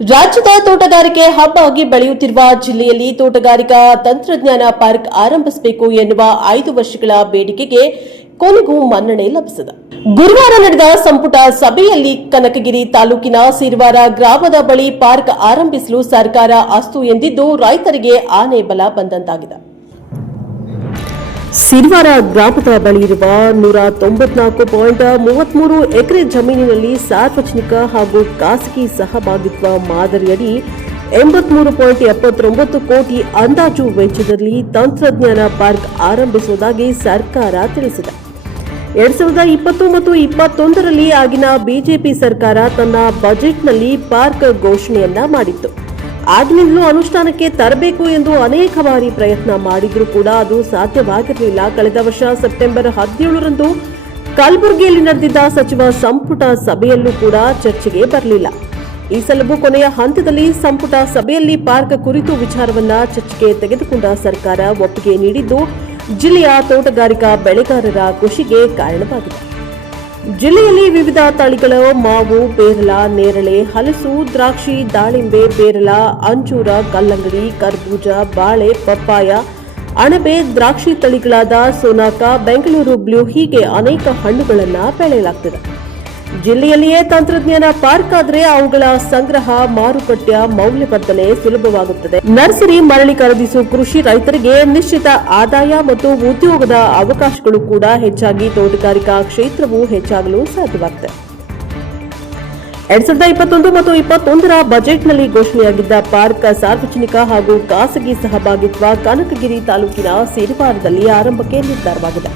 ರಾಜ್ಯದ ತೋಟಗಾರಿಕೆ ಹಬ್ ಆಗಿ ಬೆಳೆಯುತ್ತಿರುವ ಜಿಲ್ಲೆಯಲ್ಲಿ ತೋಟಗಾರಿಕಾ ತಂತ್ರಜ್ಞಾನ ಪಾರ್ಕ್ ಆರಂಭಿಸಬೇಕು ಎನ್ನುವ 5 ವರ್ಷಗಳ ಬೇಡಿಕೆಗೆ ಕೊನೆಗೂ ಮನ್ನಣೆ ಲಭಿಸಿದೆ. ಗುರುವಾರ ನಡೆದ ಸಂಪುಟ ಸಭೆಯಲ್ಲಿ ಕನಕಗಿರಿ ತಾಲೂಕಿನ ಸಿರವಾರ ಗ್ರಾಮದ ಬಳಿ ಪಾರ್ಕ್ ಆರಂಭಿಸಲು ಸರ್ಕಾರ ಅಸ್ತು ಎಂದಿದ್ದು ರೈತರಿಗೆ ಆನೆ ಬಲ ಬಂದಂತಾಗಿದೆ. ಸಿರವಾರ ಗ್ರಾಮದ ಬಳಿ ಇರುವ 194.33 ಎಕರೆ ಜಮೀನಿನಲ್ಲಿ ಸಾರ್ವಜನಿಕ ಹಾಗೂ ಖಾಸಗಿ ಸಹಭಾಗಿತ್ವ ಮಾದರಿಯಡಿ 83.79 ಕೋಟಿ ಅಂದಾಜು ವೆಚ್ಚದಲ್ಲಿ ತಂತ್ರಜ್ಞಾನ ಪಾರ್ಕ್ ಆರಂಭಿಸುವುದಾಗಿ ಸರ್ಕಾರ ತಿಳಿಸಿದೆ. 2020 ಮತ್ತು 2021ರಲ್ಲಿ ಆಗಿನ ಬಿಜೆಪಿ ಸರ್ಕಾರ ತನ್ನ ಬಜೆಟ್ನಲ್ಲಿ ಪಾರ್ಕ್ ಘೋಷಣೆಯನ್ನ ಮಾಡಿತ್ತು. ಆಗಿನಿಂದಲೂ ಅನುಷ್ಠಾನಕ್ಕೆ ತರಬೇಕು ಎಂದು ಅನೇಕ ಬಾರಿ ಪ್ರಯತ್ನ ಮಾಡಿದ್ರೂ ಕೂಡ ಅದು ಸಾಧ್ಯವಾಗಿರಲಿಲ್ಲ. ಕಳೆದ ವರ್ಷ ಸೆಪ್ಟೆಂಬರ್ 17ರಂದು ಕಲಬುರಗಿಯಲ್ಲಿ ನಡೆದಿದ್ದ ಸಚಿವ ಸಂಪುಟ ಸಭೆಯಲ್ಲೂ ಕೂಡ ಚರ್ಚೆಗೆ ಬರಲಿಲ್ಲ. ಈ ಸಲವೂ ಕೊನೆಯ ಹಂತದಲ್ಲಿ ಸಂಪುಟ ಸಭೆಯಲ್ಲಿ ಪಾರ್ಕ್ ಕುರಿತು ವಿಚಾರವನ್ನ ಚರ್ಚೆಗೆ ತೆಗೆದುಕೊಂಡ ಸರ್ಕಾರ ಒಪ್ಪಿಗೆ ನೀಡಿದ್ದು ಜಿಲ್ಲೆಯ ತೋಟಗಾರಿಕಾ ಬೆಳೆಗಾರರ ಖುಷಿಗೆ ಕಾರಣವಾಗಿದೆ. ಜಿಲ್ಲೆಯಲ್ಲಿ ವಿವಿಧ ತಳಿಗಳ ಮಾವು, ಪೇರಲ, ನೇರಳೆ, ಹಲಸು, ದ್ರಾಕ್ಷಿ, ದಾಳಿಂಬೆ, ಪೇರಲ, ಅಂಜೂರ, ಕಲ್ಲಂಗಡಿ, ಕರ್ಬೂಜ, ಬಾಳೆ, ಪಪ್ಪಾಯ, ಅಣಬೆ, ದ್ರಾಕ್ಷಿ ತಳಿಗಳಾದ ಸೋನಾಕ, ಬೆಂಗಳೂರು ಬ್ಲೂ ಹೀಗೆ ಅನೇಕ ಹಣ್ಣುಗಳನ್ನು ಬೆಳೆಯಲಾಗುತ್ತಿದೆ. ಜಿಲ್ಲೆಯಲ್ಲಿಯೇ ತಂತ್ರಜ್ಞಾನ ಪಾರ್ಕ್ ಆದರೆ ಅವುಗಳ ಸಂಗ್ರಹ, ಮಾರುಕಟ್ಟೆ, ಮೌಲ್ಯವರ್ಧನೆ ಸುಲಭವಾಗುತ್ತದೆ. ನರ್ಸರಿ, ಮರಳಿ ಖರೀದಿಸುವ ಕೃಷಿ ರೈತರಿಗೆ ನಿಶ್ಚಿತ ಆದಾಯ ಮತ್ತು ಉದ್ಯೋಗದ ಅವಕಾಶಗಳು ಕೂಡ ಹೆಚ್ಚಾಗಿ ತೋಟಗಾರಿಕಾ ಕ್ಷೇತ್ರವು ಹೆಚ್ಚಾಗಲು ಸಾಧ್ಯವಾಗಿದೆ. 2021 ಮತ್ತು 2021ರ ಬಜೆಟ್ನಲ್ಲಿ ಘೋಷಣೆಯಾಗಿದ್ದ ಪಾರ್ಕ್ ಸಾರ್ವಜನಿಕ ಹಾಗೂ ಖಾಸಗಿ ಸಹಭಾಗಿತ್ವ ಕನಕಗಿರಿ ತಾಲೂಕಿನ ಸಿರವಾರದಲ್ಲಿ ಆರಂಭಕ್ಕೆ ನಿರ್ಧಾರವಾಗಿದೆ.